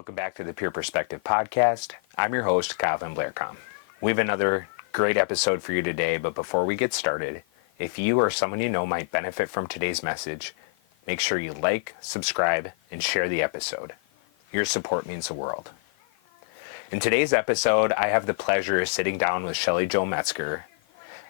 Welcome back to the Peer Perspective Podcast. I'm your host, Calvin Blaircom. We have another great episode for you today, but before we get started, if you or someone you know might benefit from today's message, make sure you like, subscribe, and share the episode. Your support means the world. In today's episode, I have the pleasure of sitting down with Sheli Jo Metzger.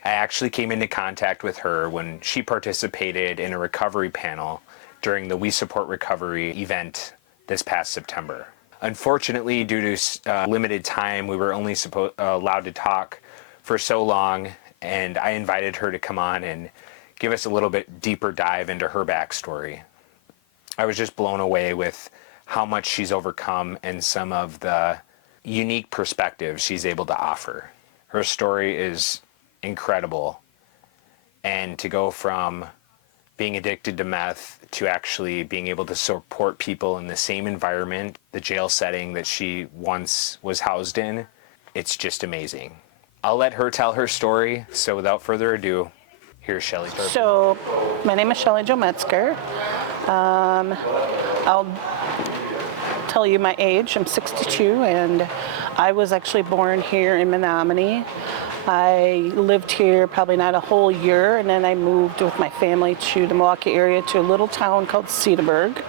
I actually came into contact with her when she participated in a recovery panel during the We Support Recovery event this past September. Unfortunately, due to limited time, we were only allowed to talk for so long, and I invited her to come on and give us a little bit deeper dive into her backstory. I was just blown away with how much she's overcome and some of the unique perspectives she's able to offer. Her story is incredible, and to go from being addicted to meth to actually being able to support people in the same environment, the jail setting that she once was housed in, it's just amazing. I'll let her tell her story, so without further ado, here's Sheli. So, my name is Sheli Jo Metzger. I'll tell you my age. I'm 62, and I was actually born here in Menominee. I lived here probably not a whole year, and then I moved with my family to the Milwaukee area to a little town called Cedarburg.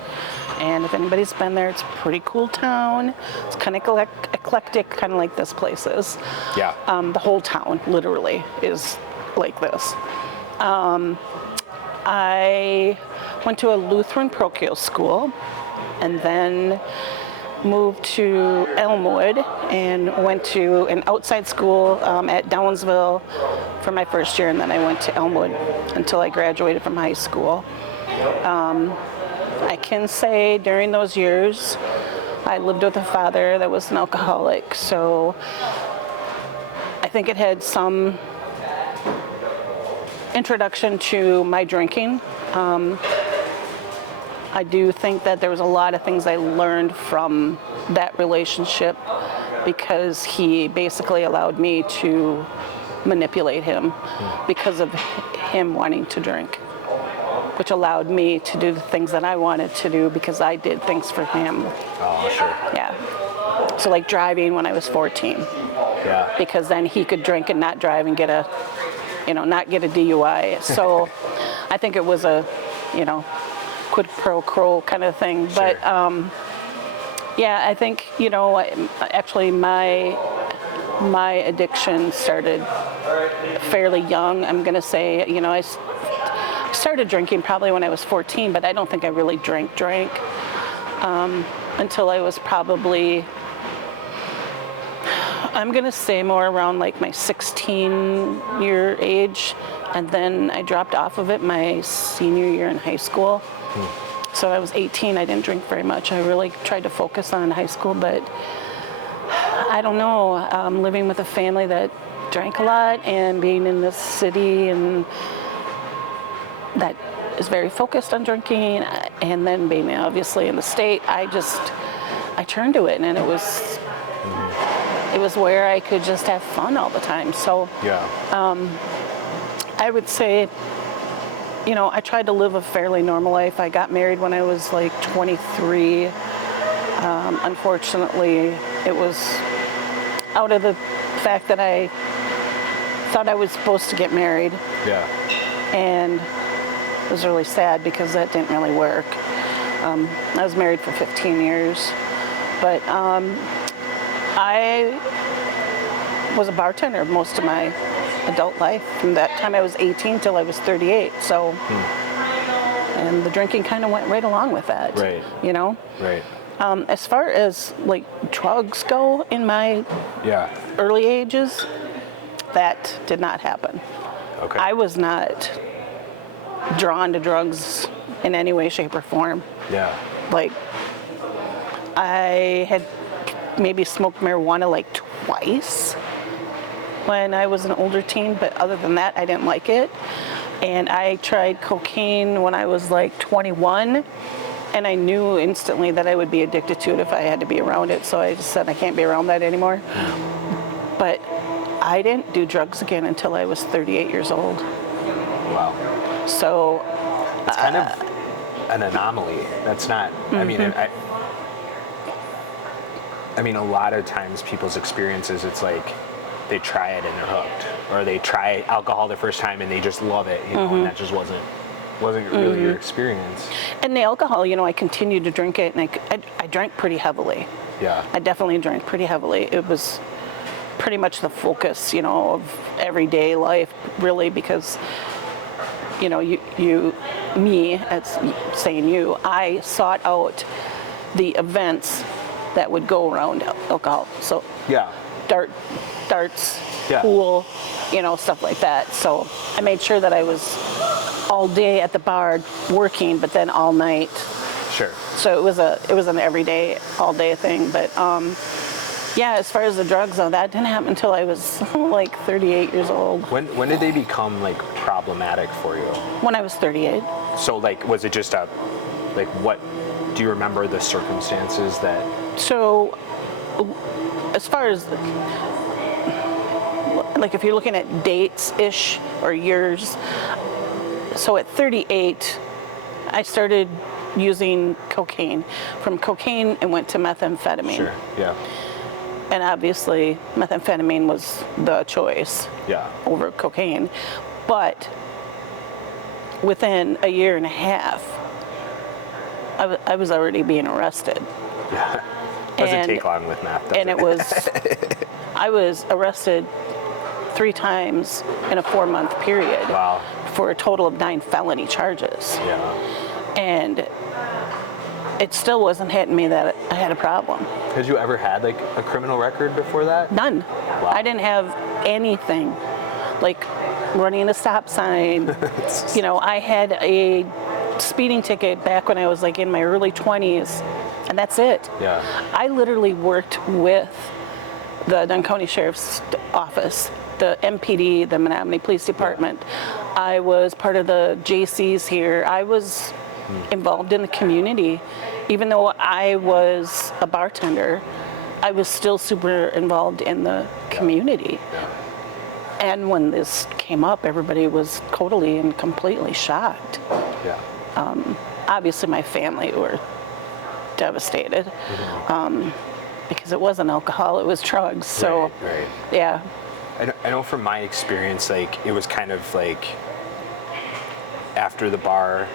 And if anybody's been there, it's a pretty cool town. It's kind of eclectic, kind of like this place is. Yeah. The whole town, literally, is like this. I went to a Lutheran parochial school, and then moved to Elmwood and went to an outside school at Downsville for my first year, and then I went to Elmwood until I graduated from high school. I can say during those years I lived with a father that was an alcoholic, so I think it had some introduction to my drinking. I do think that there was a lot of things I learned from that relationship because he basically allowed me to manipulate him because of him wanting to drink, which allowed me to do the things that I wanted to do because I did things for him. Oh, sure. Yeah. So like driving when I was 14. Yeah. Because then he could drink and not drive and not get a DUI. So I think it was a, quid pro quo kind of thing. Sure. But yeah, I think, actually my addiction started fairly young. I'm going to say, I started drinking probably when I was 14, but I don't think I really drank until I was probably, I'm going to say more around like my 16-year age. And then I dropped off of it my senior year in high school. So I was 18, I didn't drink very much. I really tried to focus on high school, but I don't know, living with a family that drank a lot and being in this city and that is very focused on drinking, and then being obviously in the state, I turned to it, and it was where I could just have fun all the time. So yeah. I would say, I tried to live a fairly normal life. I got married when I was like 23. Unfortunately, it was out of the fact that I thought I was supposed to get married. Yeah. And it was really sad because that didn't really work. I was married for 15 years. But I was a bartender most of my adult life. From that time I was 18 till I was 38. So, and the drinking kind of went right along with that. Right. Right. As far as like drugs go in my early ages, that did not happen. Okay. I was not drawn to drugs in any way, shape, or form. Yeah. Like, I had maybe smoked marijuana like twice when I was an older teen, but other than that, I didn't like it. And I tried cocaine when I was like 21, and I knew instantly that I would be addicted to it if I had to be around it, so I just said I can't be around that anymore. But I didn't do drugs again until I was 38 years old. Wow. So it's kind of an anomaly. That's not, I mean, I mean, a lot of times people's experiences, it's like they try it and they're hooked, or they try alcohol the first time and they just love it, you know, and that just wasn't really your experience. And the alcohol, you know, I continued to drink it, and I drank pretty heavily. Yeah. I definitely drank pretty heavily. It was pretty much the focus, you know, of everyday life, really, because, you know, I sought out the events that would go around alcohol. So Yeah. darts, Yeah. pool, you know, stuff like that. So I made sure that I was all day at the bar working, but then all night. Sure. So it was an everyday, all day thing. But yeah, as far as the drugs, though, that didn't happen until I was like 38 years old. When did they become like problematic for you? When I was 38. So like, was it just what, do you remember the circumstances that? So as far as, like, if you're looking at dates-ish or years, so at 38, I started using cocaine. From cocaine, it went to methamphetamine. Sure, yeah. And obviously, methamphetamine was the choice over cocaine. But within a year and a half, I was already being arrested. Yeah. Doesn't take long with meth, does and it was, I was arrested 3 times in a 4-month period. Wow. For a total of 9 felony charges. Yeah. And it still wasn't hitting me that I had a problem. Had you ever had like a criminal record before that? None. Wow. I didn't have anything. Like running a stop sign. You know, I had a speeding ticket back when I was like in my early 20s, and that's it. Yeah. I literally worked with the Dunn County Sheriff's Office, the MPD, the Menominee Police Department. I was part of the JCs here. I was involved in the community. Even though I was a bartender, I was still super involved in the community. Yeah. And when this came up, everybody was totally and completely shocked. Yeah. Obviously, my family were devastated because it wasn't alcohol, it was drugs. So, right. yeah. I know from my experience, like, it was kind of like after the bar,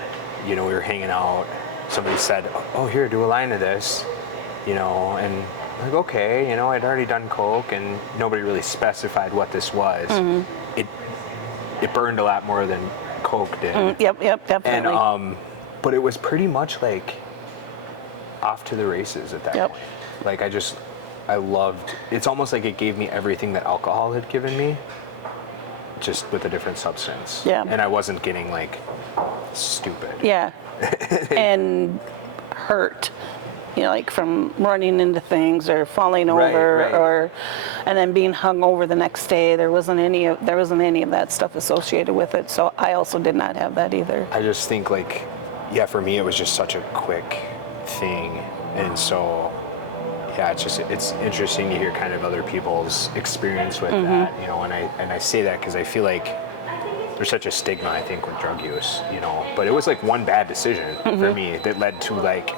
you know, we were hanging out, somebody said, oh, here, do a line of this, you know, and I'm like, okay, you know, I'd already done coke, and nobody really specified what this was. It burned a lot more than coke did. Yep, definitely. And but it was pretty much like off to the races at that point. Like, I loved, it's almost like it gave me everything that alcohol had given me, just with a different substance. Yeah. And I wasn't getting like stupid. Yeah. And hurt, you know, like from running into things or falling over, or and then being hung over the next day. There wasn't any of that stuff associated with it. So I also did not have that either. I just think, like, yeah, for me it was just such a quick thing, and so yeah, it's interesting to hear kind of other people's experience with that, you know, and I say that because I feel like there's such a stigma, I think, with drug use, you know, but it was like one bad decision for me that led to like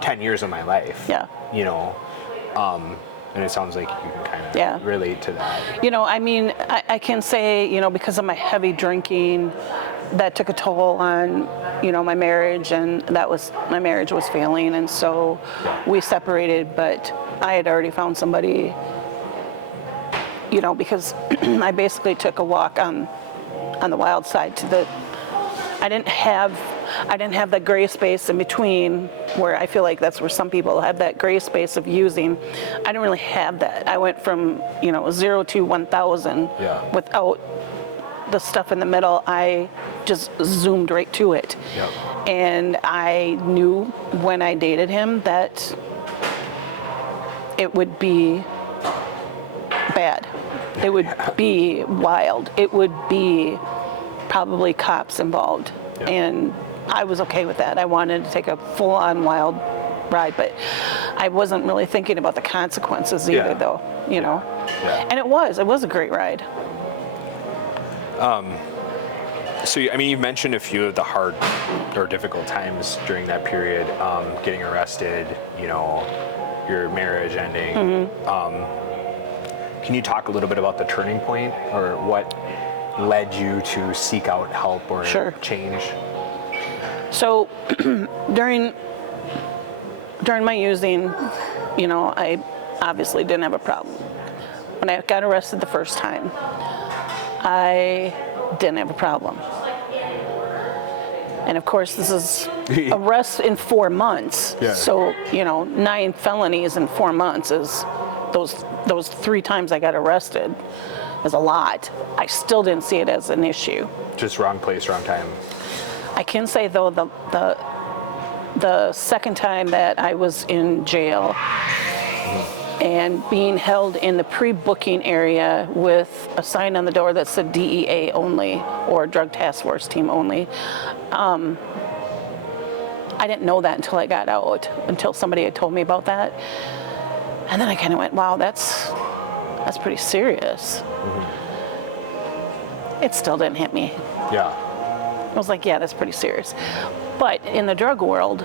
10 years of my life, you know, and it sounds like you can kind of relate to that. You know, I mean, I can say, you know, because of my heavy drinking, that took a toll on, you know, my marriage, and my marriage was failing, and so we separated, but I had already found somebody, you know, because I basically took a walk on the wild side I didn't have that gray space in between, where I feel like that's where some people have that gray space of using. I didn't really have that. I went from, you know, 0 to 1,000 without the stuff in the middle. I just zoomed right to it. And I knew when I dated him that it would be bad. It would be wild. It would be probably cops involved. And I was okay with that. I wanted to take a full-on wild ride, but I wasn't really thinking about the consequences either, though, you know. And it was a great ride. So, I mean, you mentioned a few of the hard or difficult times during that period, getting arrested, you know, your marriage ending. Can you talk a little bit about the turning point, or what led you to seek out help or Sure. change? So during my using, I obviously didn't have a problem. When I got arrested the first time, I didn't have a problem. And of course, this is arrest in 4 months. Yeah. So, 9 felonies in 4 months is those 3 times I got arrested is a lot. I still didn't see it as an issue. Just wrong place, wrong time. I can say though the second time that I was in jail and being held in the pre-booking area with a sign on the door that said DEA only or Drug Task Force Team only, I didn't know that until I got out, until somebody had told me about that. And then I kind of went, wow, that's pretty serious. It still didn't hit me. Yeah. I was like, yeah, that's pretty serious. But in the drug world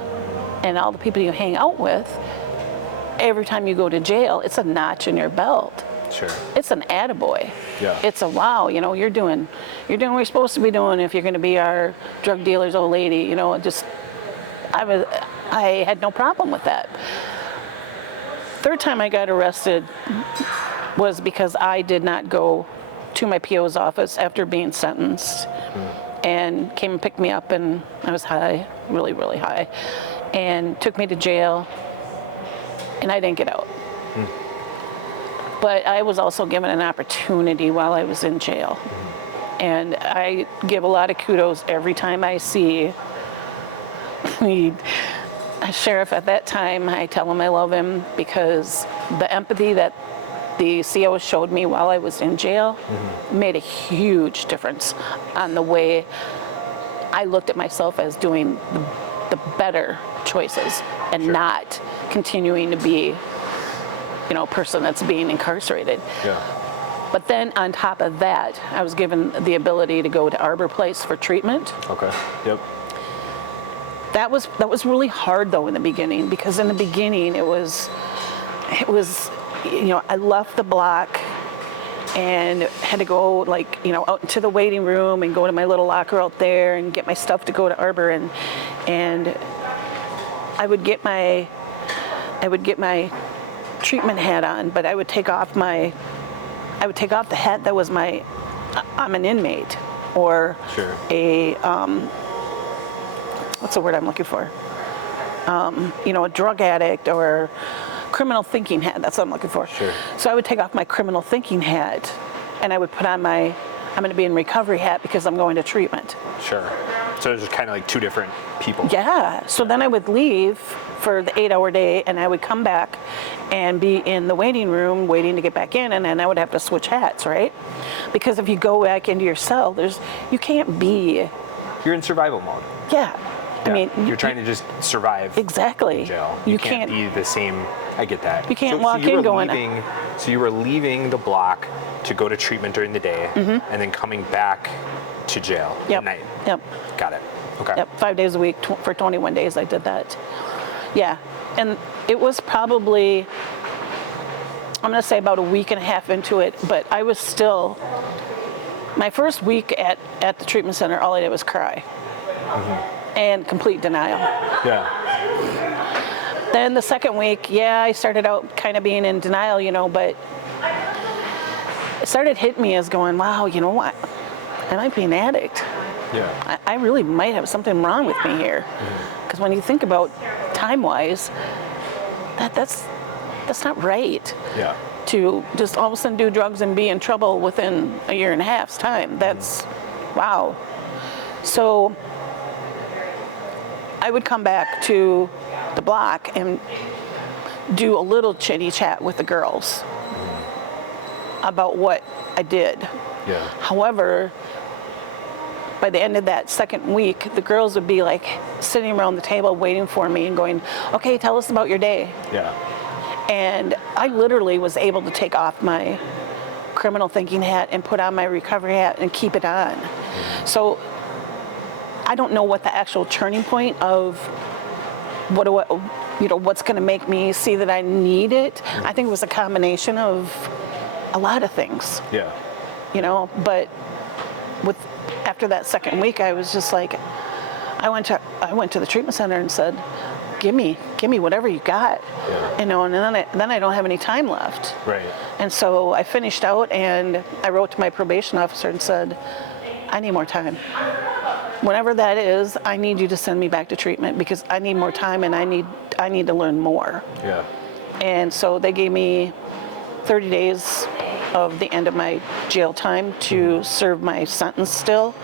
and all the people you hang out with, every time you go to jail, it's a notch in your belt. Sure. It's an attaboy. Yeah. It's a wow, you're doing what you're supposed to be doing if you're going to be our drug dealer's old lady. I had no problem with that. Third time I got arrested was because I did not go to my PO's office after being sentenced, and came and picked me up, and I was high, really, really high, and took me to jail, and I didn't get out. But I was also given an opportunity while I was in jail. And I give a lot of kudos every time I see the sheriff at that time. I tell him I love him because the empathy that the CO showed me while I was in jail made a huge difference on the way I looked at myself as doing the better choices and not continuing to be, a person that's being incarcerated. Yeah. But then on top of that, I was given the ability to go to Arbor Place for treatment. Okay. Yep. That was really hard though in the beginning, because in the beginning it was I left the block and had to go out into the waiting room and go to my little locker out there and get my stuff to go to Arbor, and I would get my treatment hat on, but I would take off the hat that was I'm an inmate, or Sure. a what's the word I'm looking for? A drug addict or criminal thinking hat. That's what I'm looking for. Sure. So I would take off my criminal thinking hat, and I would put on my I'm going to be in recovery hat because I'm going to treatment. Sure. So it's just kind of like two different people. Yeah. So then I would leave for the 8-hour day, and I would come back and be in the waiting room waiting to get back in, and then I would have to switch hats, right? Because if you go back into your cell, you can't be. You're in survival mode. Yeah. I mean, you're trying to just survive. Exactly. In jail. You can't be the same. I get that. You can't walk in going. So you were leaving the block to go to treatment during the day, and then coming back to jail at night. Yep. Got it. Okay. Yep. 5 days a week for 21 days. I did that. Yeah, and it was probably, I'm going to say about a week and a half into it, but I was still. My first week at the treatment center, all I did was cry. And complete denial. Yeah. Then the second week, I started out kind of being in denial, but it started hitting me as going, wow, you know what? I might be an addict. Yeah. I really might have something wrong with me here. Because when you think about time-wise, that's not right. Yeah. To just all of a sudden do drugs and be in trouble within a year and a half's time. That's, wow. So I would come back to the block and do a little chitty chat with the girls about what I did. Yeah. However, by the end of that second week, the girls would be sitting around the table waiting for me and going, okay, tell us about your day. Yeah. And I literally was able to take off my criminal thinking hat and put on my recovery hat and keep it on. So I don't know what the actual turning point of what's going to make me see that I need it. I think it was a combination of a lot of things. Yeah. But after that second week, I was just like, I went to the treatment center and said, give me whatever you got. Yeah. And then I don't have any time left. Right. And so I finished out, and I wrote to my probation officer and said, I need more time. Whenever that is, I need you to send me back to treatment because I need more time and I need to learn more. Yeah. And so they gave me 30 days of the end of my jail time to serve my sentence still,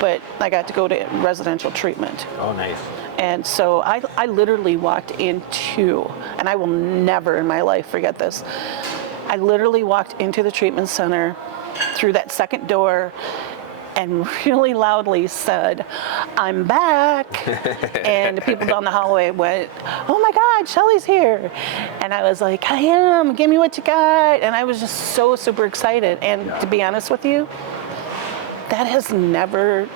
but I got to go to residential treatment. Oh, nice. And so I literally walked into, and I will never in my life forget this, I literally walked into the treatment center through that second door and really loudly said, I'm back. And the people down the hallway went, oh my God, Shelley's here. And I was like, I am, give me what you got. And I was just so super excited. And to be honest with you, that has never,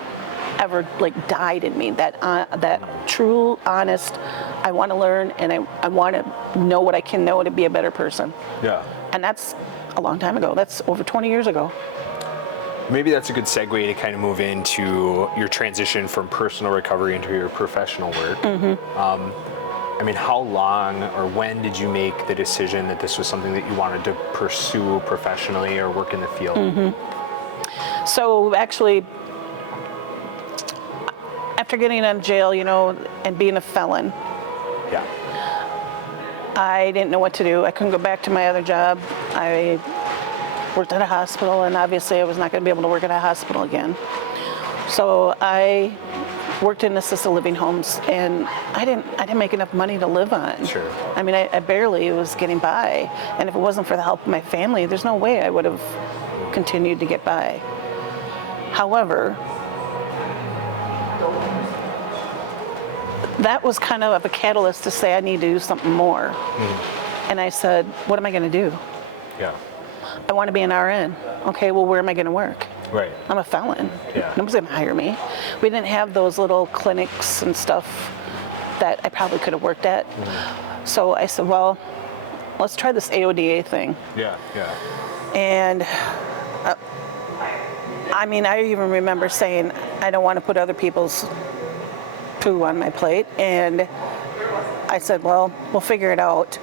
ever died in me. That true, honest, I want to learn and I want to know what I can know to be a better person. Yeah. And that's a long time ago. That's over 20 years ago. Maybe that's a good segue to kind of move into your transition from personal recovery into your professional work. I mean, how long or when did you make the decision that this was something that you wanted to pursue professionally or work in the field? So actually, after getting out of jail, and being a felon, Yeah. I didn't know what to do. I couldn't go back to my other job. I worked at a hospital, and obviously I was not going to be able to work at a hospital again. So I worked in assisted living homes, and I didn't make enough money to live on. Sure. I mean, I barely was getting by, and if it wasn't for the help of my family, there's no way I would have continued to get by. However, that was kind of a catalyst to say I need to do something more. And I said, what am I going to do? Yeah. I want to be an RN. Okay, well, where am I going to work? Right. I'm a felon. Yeah. Nobody's going to hire me. We didn't have those little clinics and stuff that I probably could have worked at. So I said, well, let's try this AODA thing. Yeah. Yeah. And I even remember saying, I don't want to put other people's poo on my plate. And I said, well, we'll figure it out.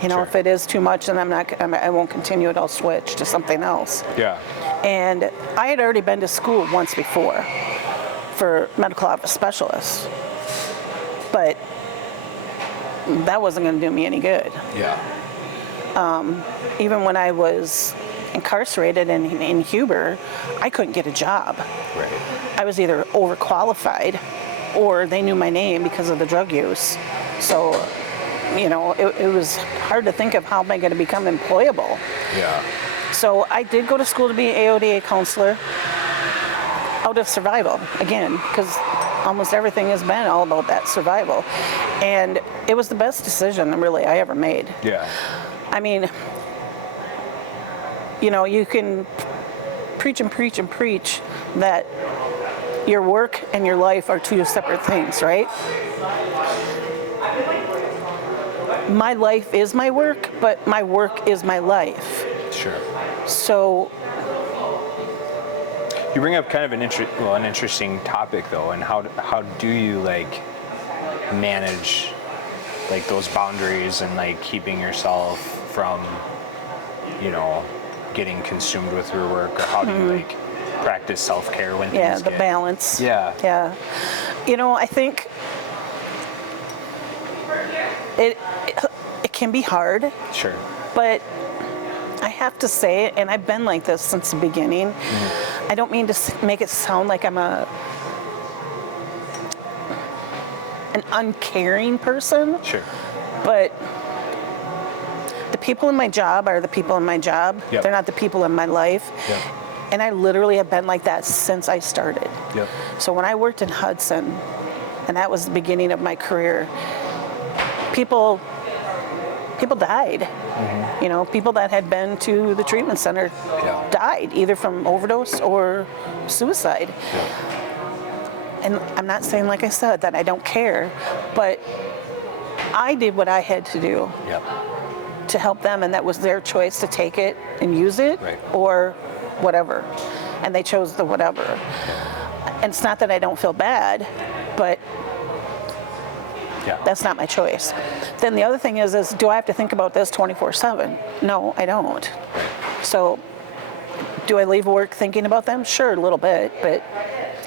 Sure. If it is too much, then I won't continue it. I'll switch to something else. Yeah. And I had already been to school once before for medical office specialists, but that wasn't going to do me any good. Yeah. Even when I was incarcerated in Huber, I couldn't get a job. Right. I was either overqualified or they knew my name because of the drug use. So, it was hard to think of how am I going to become employable. Yeah. So I did go to school to be an AODA counselor out of survival, again, because almost everything has been all about that survival. And it was the best decision, really, I ever made. Yeah. I mean, you can preach and preach and preach that your work and your life are two separate things, right? My life is my work, but my work is my life. Sure. So you bring up kind of an interesting topic though, and how do you manage those boundaries and keeping yourself from getting consumed with your work, or how do you practice self-care when things the balance. Yeah. I think it can be hard. Sure. But I have to say, and I've been like this since the beginning, I don't mean to make it sound like I'm an uncaring person. Sure. But the people in my job are the people in my job. Yep. They're not the people in my life. Yep. And I literally have been like that since I started. Yep. So when I worked in Hudson, and that was the beginning of my career, people died. People that had been to the treatment center died, either from overdose or suicide. and I'm not saying, like I said, that I don't care, but I did what I had to do Yep. to help them, and that was their choice to take it and use it, Right. or whatever, and they chose the whatever. And it's not that I don't feel bad, but Yeah. that's not my choice. Then the other thing is do I have to think about this 24/7? No, I don't. Right. So do I leave work thinking about them? Sure, a little bit, but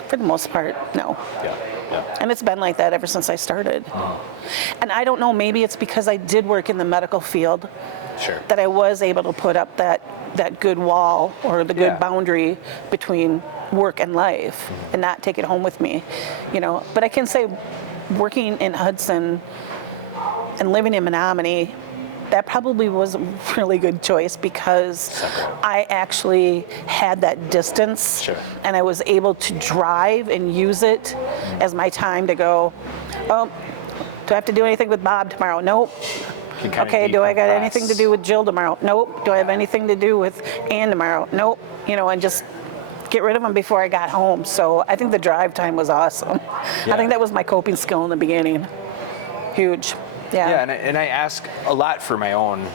for the most part, no. Yeah. Yeah. And it's been like that ever since I started. And I don't know, maybe it's because I did work in the medical field Sure. that I was able to put up that good wall or the good Yeah. boundary between work and life and not take it home with me, But I can say working in Hudson and living in Menominee, that probably was a really good choice because I actually had that distance. Sure. And I was able to drive and use it as my time to go, oh, do I have to do anything with Bob tomorrow? Nope. Okay, do I got anything to do with Jill tomorrow? Nope. Do I have anything to do with Ann tomorrow? Nope. And just get rid of them before I got home. So I think the drive time was awesome. Yeah. I think that was my coping skill in the beginning. Huge. Yeah. Yeah, and I ask a lot for my own,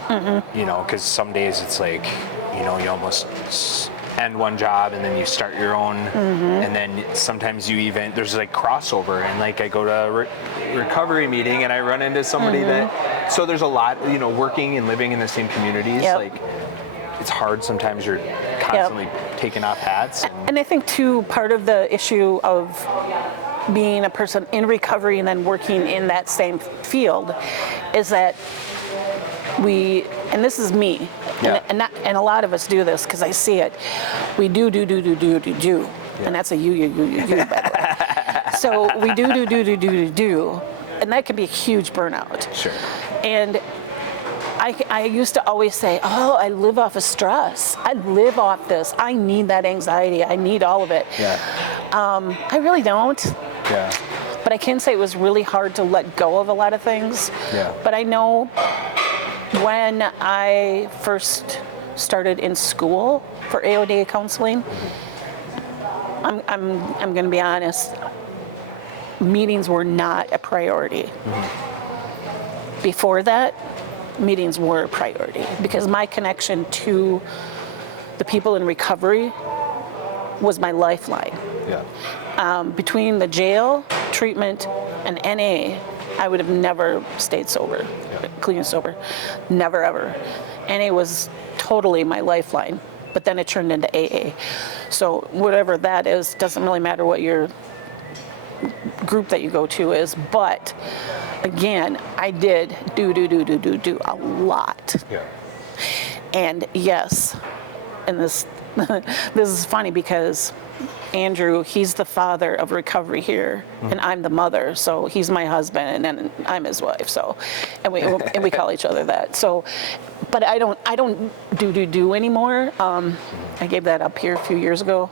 because some days it's like, you almost end one job and then you start your own, and then sometimes there's like crossover, and like I go to a recovery meeting and I run into somebody so there's a lot, working and living in the same communities, Yep. like it's hard sometimes, you're constantly taking off hats. And I think too, part of the issue of being a person in recovery and then working in that same field is that and this is me, Yeah. and a lot of us do this because I see it, we do, and that's a you, by the way. So we do, and that can be a huge burnout. Sure. And I used to always say, oh, I live off of stress. I live off this. I need that anxiety. I need all of it. Yeah. I really don't. Yeah. But I can say it was really hard to let go of a lot of things. Yeah. But I know when I first started in school for AODA counseling, I'm going to be honest, meetings were not a priority. Before that, meetings were a priority because my connection to the people in recovery was my lifeline. Yeah. Between the jail, treatment, and NA, I would have never stayed sober, clean and sober. Never, ever. NA was totally my lifeline, but then it turned into AA. So whatever that is, doesn't really matter what your group that you go to is, but again, I did do a lot. Yeah. And yes, and this this is funny because Andrew, he's the father of recovery here, and I'm the mother. So he's my husband, and I'm his wife. So, and we call each other that. So, but I don't do anymore. I gave that up here a few years ago.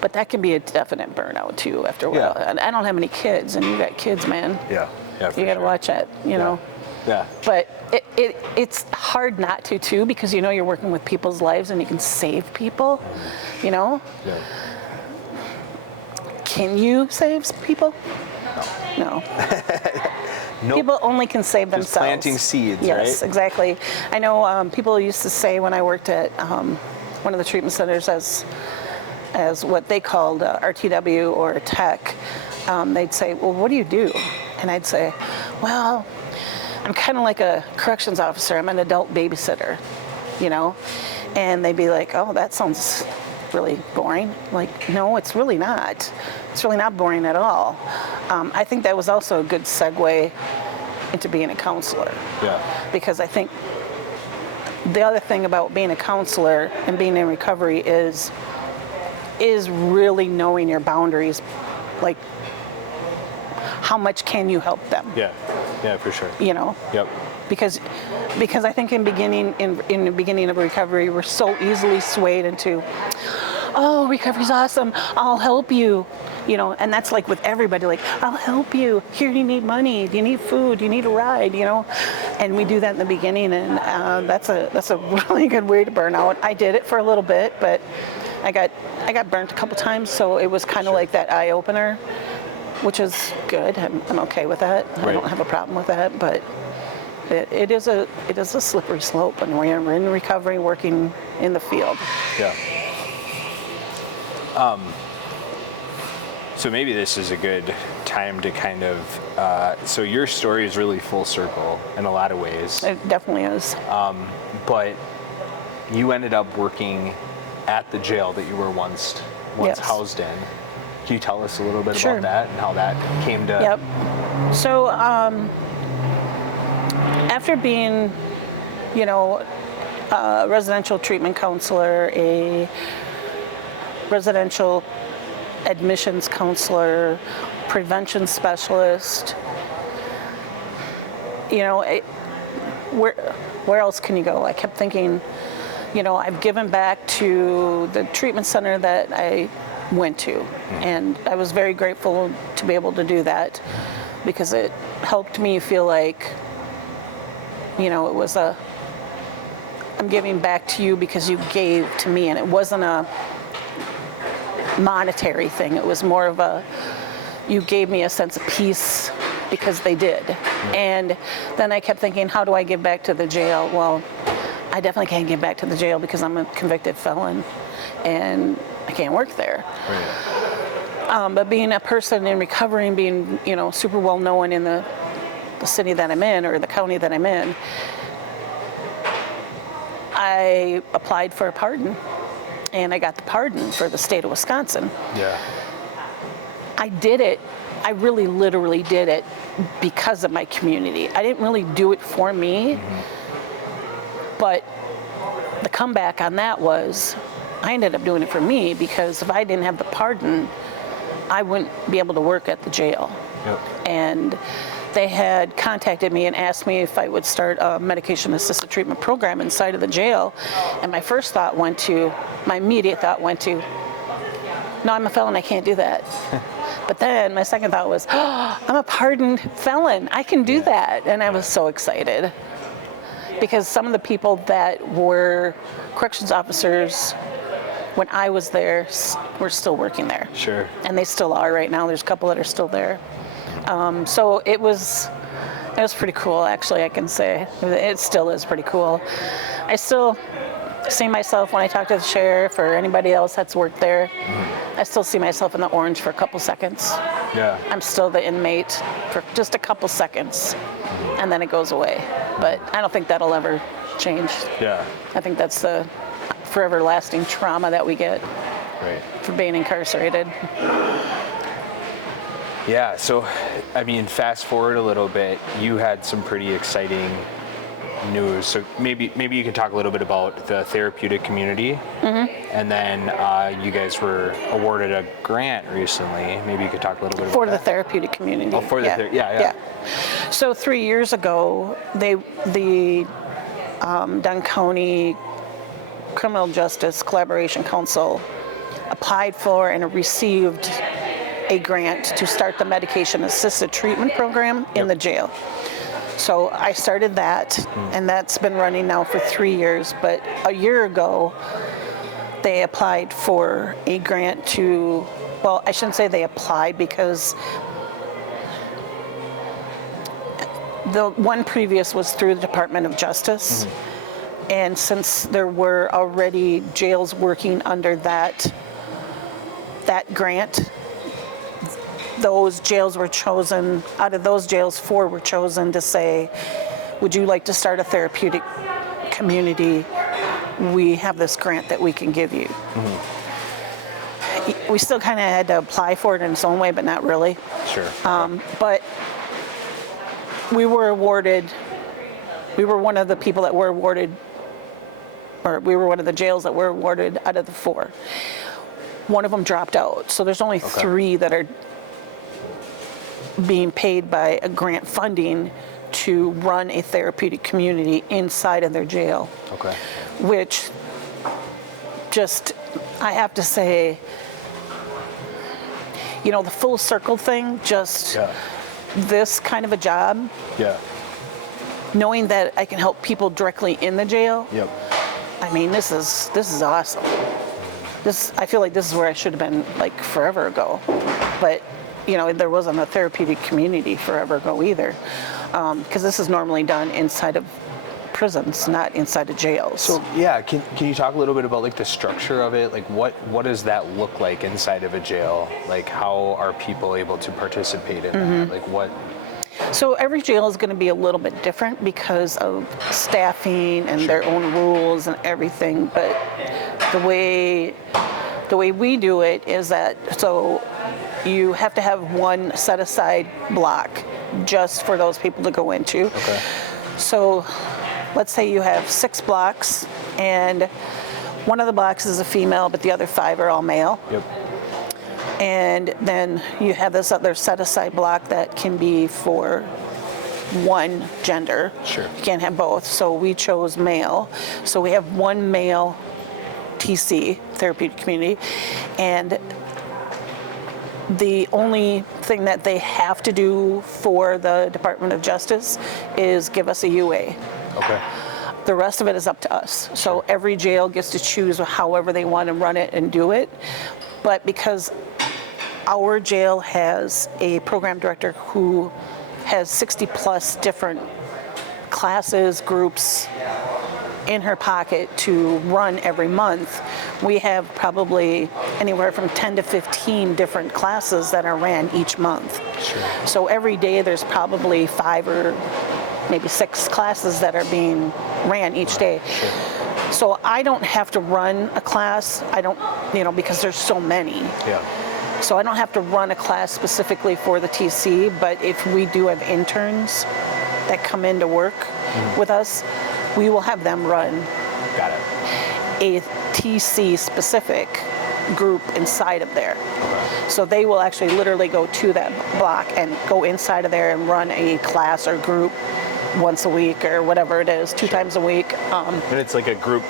But that can be a definite burnout too after a while. Yeah. And I don't have any kids, and you got kids, man. Yeah. Yeah. You got to watch it, you know. Yeah. But it's hard not to too, because you're working with people's lives and you can save people, Yeah. Can you save people? No. Nope. People only can save themselves. Just planting seeds, yes, right? Exactly. I know people used to say when I worked at one of the treatment centers as what they called RTW or tech, they'd say, well, what do you do? And I'd say, well, I'm kind of like a corrections officer. I'm an adult babysitter, And they'd be like, oh, that sounds really boring. Like, no, it's really not. It's really not boring at all. I think that was also a good segue into being a counselor. Yeah. Because I think the other thing about being a counselor and being in recovery is really knowing your boundaries, like how much can you help them? Yeah, for sure. Yep. Because I think in the beginning of recovery, we're so easily swayed into, oh, recovery's awesome, I'll help you, and that's like with everybody, like, I'll help you, here, you need money, do you need food, do you need a ride, and we do that in the beginning, and that's a really good way to burn out. I did it for a little bit, but I got burnt a couple times, so it was kind of like that eye opener, which is good. I'm okay with that. I don't have a problem with that, but it is a slippery slope when we're in recovery, working in the field. Yeah. So maybe this is a good time to kind of, so your story is really full circle in a lot of ways. It definitely is. But you ended up working at the jail that you were once Yes. housed in. Can you tell us a little bit Sure. about that and how that came to? Yep. So after being, a residential treatment counselor, a residential admissions counselor, prevention specialist, where else can you go? I kept thinking, I've given back to the treatment center that I went to, and I was very grateful to be able to do that because it helped me feel like, it was I'm giving back to you because you gave to me, and it wasn't a monetary thing. It was more of you gave me a sense of peace because they did. And then I kept thinking, how do I give back to the jail? Well, I definitely can't give back to the jail because I'm a convicted felon and I can't work there. Right. But being a person in recovery and being, super well known in the city that I'm in or the county that I'm in, I applied for a pardon and I got the pardon for the state of Wisconsin. Yeah. I did it. I really literally did it because of my community. I didn't really do it for me, but the comeback on that was I ended up doing it for me because if I didn't have the pardon, I wouldn't be able to work at the jail. Yep. And they had contacted me and asked me if I would start a medication-assisted treatment program inside of the jail. And my immediate thought went to, no, I'm a felon, I can't do that. But then my second thought was, I'm a pardoned felon, I can do that. And I was so excited. Because some of the people that were corrections officers when I was there were still working there. Sure. And they still are right now. There's a couple that are still there. So it was pretty cool, actually, I can say. It still is pretty cool. I still see myself when I talk to the sheriff or anybody else that's worked there. I still see myself in the orange for a couple seconds. Yeah. I'm still the inmate for just a couple seconds, and then it goes away. But I don't think that'll ever change. Yeah. I think that's the forever lasting trauma that we get for being incarcerated. Yeah, so, fast forward a little bit, you had some pretty exciting news. So maybe you could talk a little bit about the therapeutic community. And then you guys were awarded a grant recently. Maybe you could talk a little bit about the therapeutic community. Oh, for the yeah. So 3 years ago, the Dunn County Criminal Justice Collaboration Council applied for and received a grant to start the medication-assisted treatment program in the jail. So I started that, and that's been running now for 3 years. But a year ago, they applied for a grant to, well, I shouldn't say they applied because the one previous was through the Department of Justice. And since there were already jails working under that grant, those jails were chosen, out of those jails, 4 were chosen to say, would you like to start a therapeutic community? We have this grant that we can give you. We still kind of had to apply for it in its own way, but not really. Sure. But we were awarded, we were one of the people that were awarded, or we were one of the jails that were awarded out of the 4. One of them dropped out, so there's only 3 that are being paid by a grant funding to run a therapeutic community inside of their jail. Okay. Which just, I have to say, the full circle thing, just this kind of a job, knowing that I can help people directly in the jail, this is awesome. I feel like this is where I should have been like forever ago. But, there wasn't a therapeutic community forever ago either. Because this is normally done inside of prisons, not inside of jails. So yeah, can you talk a little bit about like the structure of it? Like what does that look like inside of a jail? Like how are people able to participate in that? Like what? So every jail is going to be a little bit different because of staffing and their own rules and everything. But the way we do it is that, so you have to have one set aside block just for those people to go into. Okay. So let's say you have 6 blocks and one of the blocks is a female, but the other 5 are all male. Yep. And then you have this other set aside block that can be for one gender. Sure. You can't have both. So we chose male. So we have one male TC, therapeutic community, and the only thing that they have to do for the Department of Justice is give us a UA. Okay. The rest of it is up to us. So every jail gets to choose however they want to run it and do it. But because our jail has a program director who has 60 plus different classes, groups in her pocket to run every month, we have probably anywhere from 10 to 15 different classes that are ran each month. Sure. So every day there's probably 5 or maybe 6 classes that are being ran each day. Sure. So I don't have to run a class. I don't, because there's so many. Yeah. So I don't have to run a class specifically for the TC, but if we do have interns that come in to work with us, we will have them run Got it. a TC specific group inside of there. So they will actually literally go to that block and go inside of there and run a class or group once a week or whatever it is, 2 times a week. And it's like a group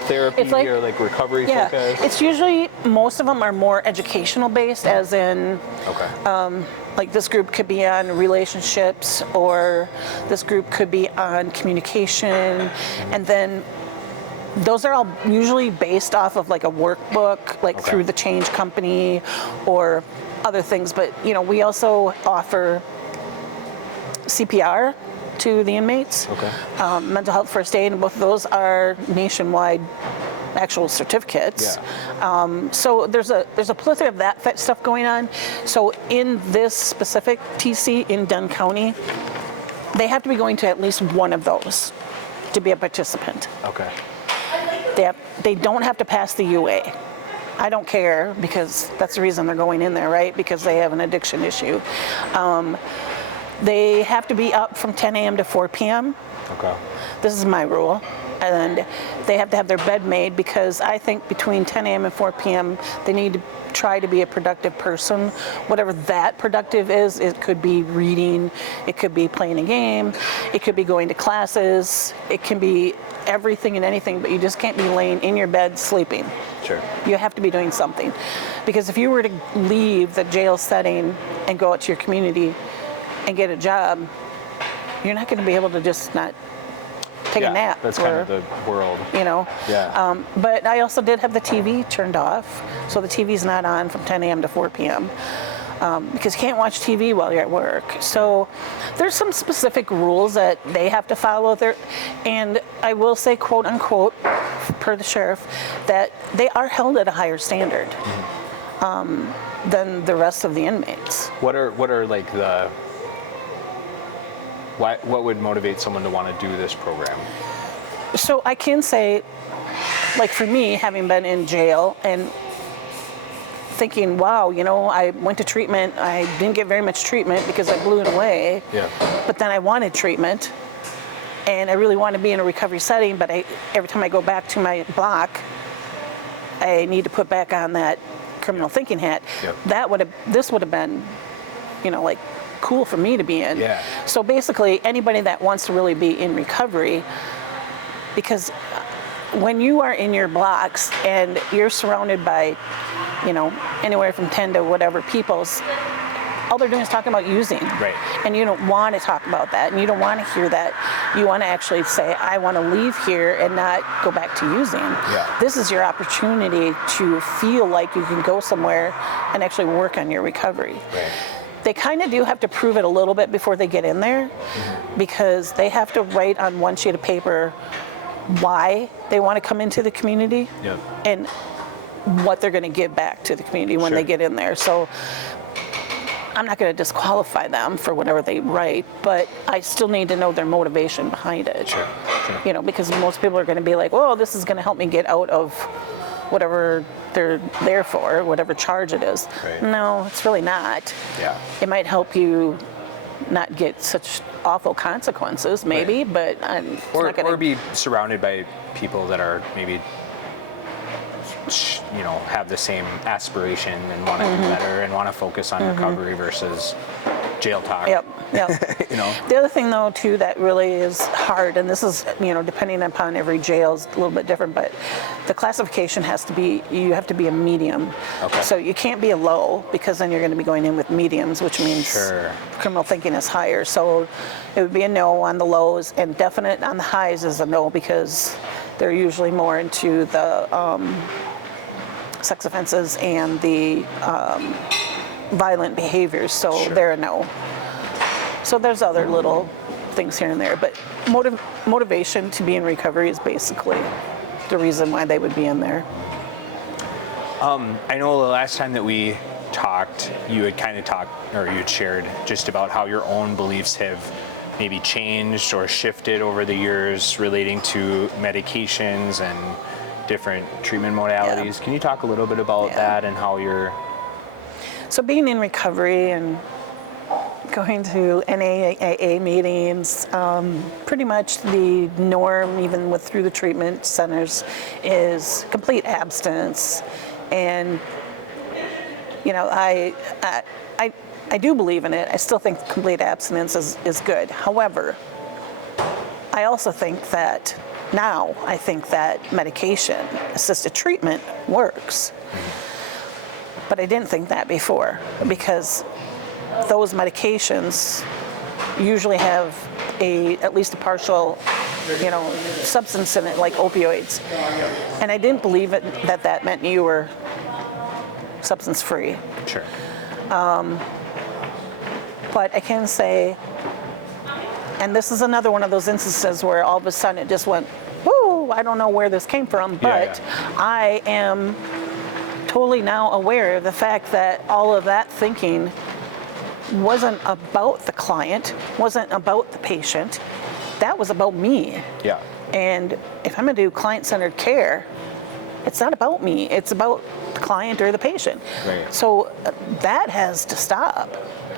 therapy or like recovery focus? It's usually, most of them are more educational based, as in, Okay. like this group could be on relationships, or this group could be on communication, and then those are all usually based off of like a workbook, like through the Change Company or other things. But we also offer CPR to the inmates, mental health first aid, and both of those are nationwide actual certificates. Yeah. So there's a plethora of that stuff going on. So in this specific TC in Dunn County, they have to be going to at least one of those to be a participant. Okay. They don't have to pass the UA. I don't care, because that's the reason they're going in there, right? Because they have an addiction issue. They have to be up from 10 a.m. to 4 p.m. Okay. This is my rule. And they have to have their bed made, because I think between 10 a.m. and 4 p.m. they need to try to be a productive person. Whatever that productive is, it could be reading, it could be playing a game, it could be going to classes, it can be everything and anything, but you just can't be laying in your bed sleeping. Sure. You have to be doing something. Because if you were to leave the jail setting and go out to your community and get a job, you're not going to be able to just not take a nap. That's kind of the world. Yeah. But I also did have the TV turned off, so the TV's not on from 10 a.m. to 4 p.m. Because you can't watch TV while you're at work. So there's some specific rules that they have to follow there. And I will say, quote unquote, per the sheriff, that they are held at a higher standard than the rest of the inmates. What are like the... What would motivate someone to want to do this program? So I can say, like for me, having been in jail and thinking, wow, I went to treatment, I didn't get very much treatment because I blew it away. Yeah. But then I wanted treatment, and I really want to be in a recovery setting, but every time I go back to my block, I need to put back on that criminal thinking hat. Yep. This would have been, like, cool for me to be in. Yeah. So basically, anybody that wants to really be in recovery, because when you are in your blocks and you're surrounded by, anywhere from 10 to whatever peoples, all they're doing is talking about using. Right. And you don't want to talk about that, and you don't want to hear that. You want to actually say, I want to leave here and not go back to using. Yeah. This is your opportunity to feel like you can go somewhere and actually work on your recovery. Right. They kind of do have to prove it a little bit before they get in there, because they have to write on one sheet of paper why they want to come into the community. Yep. And what they're going to give back to the community when Sure. they get in there. So I'm not going to disqualify them for whatever they write, but I still need to know their motivation behind it. Sure. Because most people are going to be like, well, this is going to help me get out of whatever they're there for, whatever charge it is. Right. No, it's really not. Yeah. It might help you not get such awful consequences, maybe, but it's not going to... Or be surrounded by people that are maybe, have the same aspiration and want to do better and want to focus on recovery versus jail talk. Yep. The other thing, though, too, that really is hard, and this is, depending upon every jail is a little bit different, but the classification you have to be a medium. Okay. So you can't be a low, because then you're going to be going in with mediums, which means Sure. criminal thinking is higher. So it would be a no on the lows, and definite on the highs is a no, because they're usually more into the sex offenses and the violent behaviors, so Sure. they're a no. So there's other little things here and there, but motivation to be in recovery is basically the reason why they would be in there. I know the last time that we talked, you had kind of you had shared just about how your own beliefs have maybe changed or shifted over the years relating to medications and different treatment modalities. Yeah. Can you talk a little bit about that and how you're... So being in recovery and going to NAAA meetings, pretty much the norm, even through the treatment centers, is complete abstinence. And I do believe in it. I still think complete abstinence is good. However, I also think that medication-assisted treatment works. But I didn't think that before, because those medications usually have at least a partial, substance in it, like opioids. And I didn't believe that meant you were substance-free. Sure. But I can say, and this is another one of those instances where all of a sudden it just went, whoo, I don't know where this came from, but I am totally now aware of the fact that all of that thinking wasn't about the client, wasn't about the patient. That was about me. Yeah. And if I'm going to do client-centered care, it's not about me. It's about the client or the patient. Right. So that has to stop.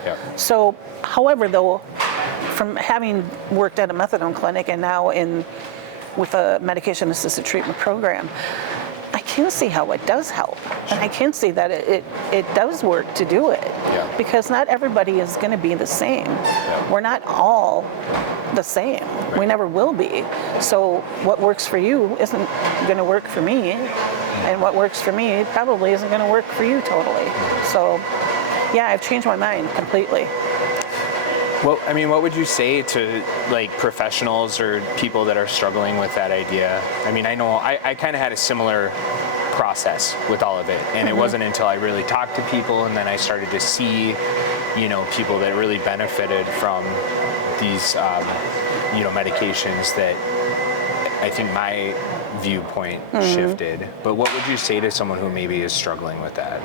Yeah. So, however, though, from having worked at a methadone clinic and now with a medication-assisted treatment program, I can see how it does help, and I can see that it does work to do it. Yeah. Because not everybody is going to be the same. Yeah. We're not all the same. Right. We never will be. So what works for you isn't going to work for me, and what works for me probably isn't going to work for you totally. So, yeah, I've changed my mind completely. Well, I mean, what would you say to professionals or people that are struggling with that idea? I mean, I know I kind of had a similar process with all of it, and it wasn't until I really talked to people and then I started to see, people that really benefited from these, medications that I think my viewpoint shifted. But what would you say to someone who maybe is struggling with that?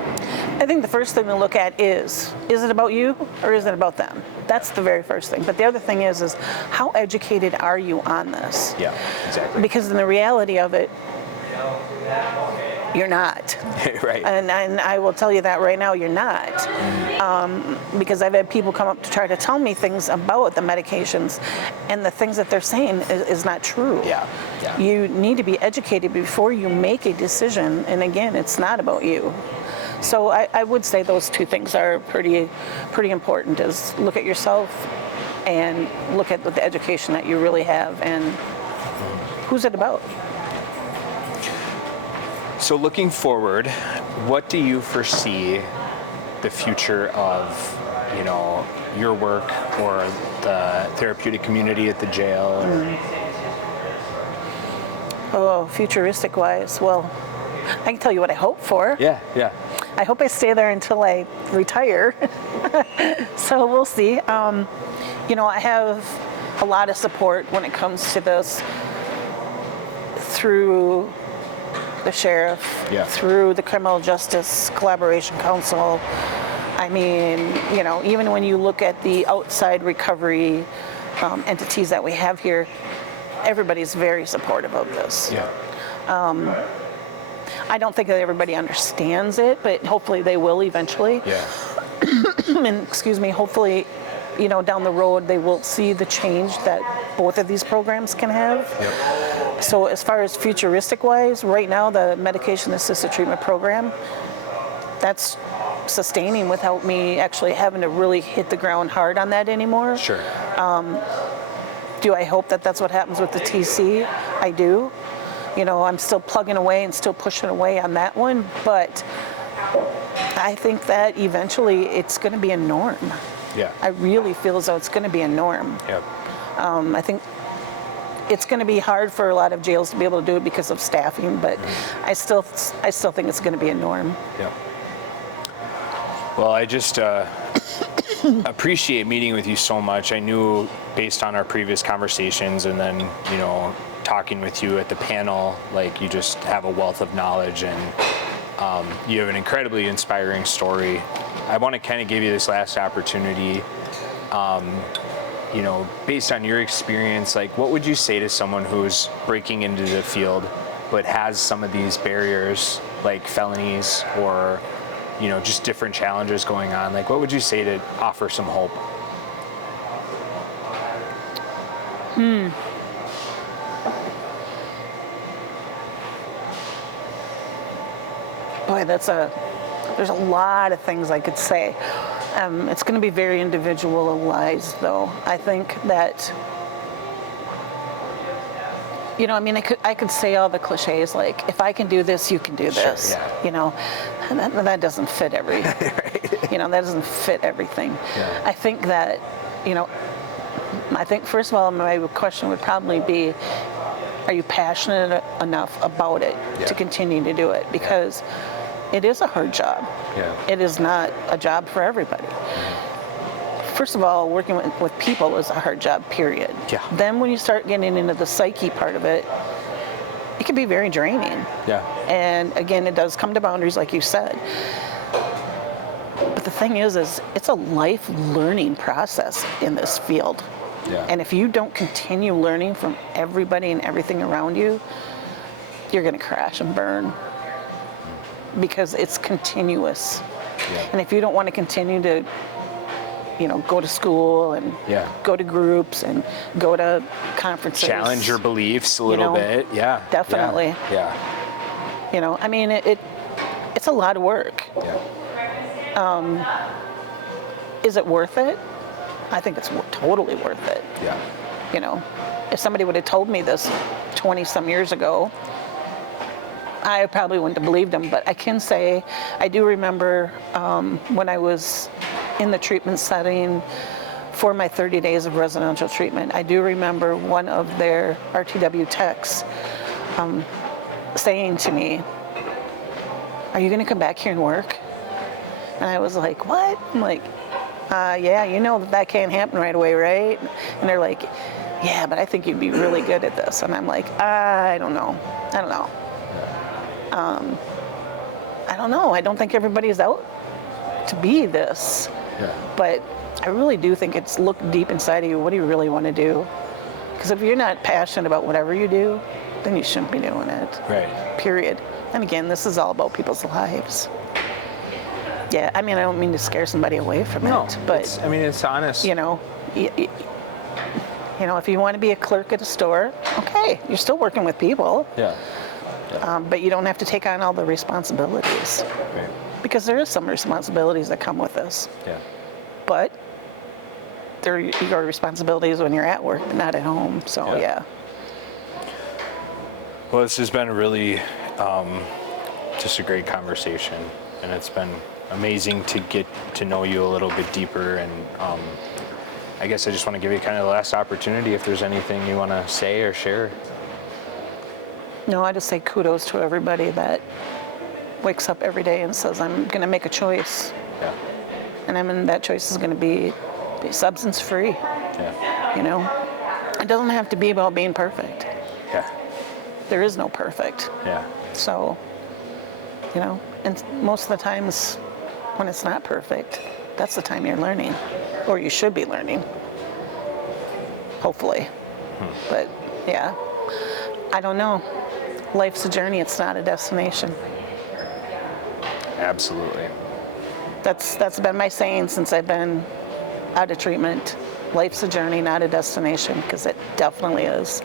I think the first thing to look at is it about you or is it about them? That's the very first thing. But the other thing is how educated are you on this? Yeah, exactly. Because in the reality of it, you're not. Right. And I will tell you that right now, you're not. Because I've had people come up to try to tell me things about the medications, and the things that they're saying is not true. Yeah. You need to be educated before you make a decision, and again, it's not about you. So I would say those two things are pretty important, is look at yourself and look at the education that you really have, and who's it about? So looking forward, what do you foresee the future of you know, your work or the therapeutic community at the jail? Or... Oh, futuristic wise, well, I can tell you what I hope for. Yeah. I hope I stay there until I retire. So we'll see. You know, I have a lot of support when it comes to this through the sheriff, through the Criminal Justice Collaboration Council. I mean, you know, even when you look at the outside recovery entities that we have here, everybody's very supportive of this. Yeah. I don't think that everybody understands it, but hopefully they will eventually. Yeah. And excuse me, hopefully, you know, down the road they will see the change that both of these programs can have. Yep. So as far as futuristic wise, right now the medication assisted treatment program, that's sustaining without me actually having to really hit the ground hard on that anymore. Sure. Do I hope that that's what happens with the TC? I do. You know, I'm still plugging away and still pushing away on that one, but I think that eventually it's going to be a norm. Yeah. I really feel as though it's going to be a norm. Yep. I think it's going to be hard for a lot of jails to be able to do it because of staffing, but I still think it's going to be a norm. Yep. Well, I just appreciate meeting with you so much. I knew based on our previous conversations and then, you know, talking with you at the panel, like you just have a wealth of knowledge and you have an incredibly inspiring story. I want to kind of give you this last opportunity, you know, based on your experience, like what would you say to someone who's breaking into the field but has some of these barriers like felonies or, you know, just different challenges going on? Like what would you say to offer some hope? Boy, there's a lot of things I could say. It's going to be very individualized, though. I think that, you know, I mean, I could say all the cliches like, if I can do this, you can do this. Sure, yeah. You know, that doesn't fit you know, that doesn't fit everything. Yeah. I think that, you know, I think first of all, my question would probably be, are you passionate enough about it to continue to do it? Because it is a hard job. Yeah. It is not a job for everybody. First of all, working with people is a hard job, period. Yeah. Then when you start getting into the psyche part of it, it can be very draining. Yeah. And again, it does come to boundaries, like you said. But the thing is it's a life learning process in this field. Yeah. And if you don't continue learning from everybody and everything around you, you're going to crash and burn because it's continuous. Yeah. And if you don't want to continue to, you know, go to school and go to groups and go to conferences. Challenge your beliefs a little bit. Yeah. Definitely. Yeah. You know, I mean, it's a lot of work. Yeah. Is it worth it? I think it's totally worth it. Yeah. You know, if somebody would have told me this 20-some years ago, I probably wouldn't have believed them. But I can say, I do remember when I was in the treatment setting for my 30 days of residential treatment, I do remember one of their RTW techs saying to me, "Are you going to come back here and work?" And I was like, "What?" I'm like, yeah, you know that can't happen right away, right? And they're like, "Yeah, but I think you'd be really good at this." And I'm like, I don't know. I don't know. I don't think everybody's out to be this. Yeah. But I really do think it's look deep inside of you. What do you really want to do? Because if you're not passionate about whatever you do, then you shouldn't be doing it. Right. Period. And again, this is all about people's lives. Yeah, I mean, I don't mean to scare somebody away from it, but it's honest. You know, you know, if you want to be a clerk at a store, okay, you're still working with people. Yeah. But you don't have to take on all the responsibilities. Right. Because there is some responsibilities that come with this. Yeah. But they're your responsibilities when you're at work, but not at home. So yeah. Well, this has been really just a great conversation, and it's been amazing to get to know you a little bit deeper. And I guess I just want to give you kind of the last opportunity if there's anything you want to say or share. No, I just say kudos to everybody that wakes up every day and says, I'm going to make a choice. Yeah. And that choice is going to be substance free. Yeah. You know, it doesn't have to be about being perfect. Yeah. There is no perfect. Yeah. So, you know, and most of the times when it's not perfect, that's the time you're learning, or you should be learning, hopefully. But yeah, I don't know. Life's a journey, it's not a destination. Absolutely. That's been my saying since I've been out of treatment. Life's a journey, not a destination, because it definitely is.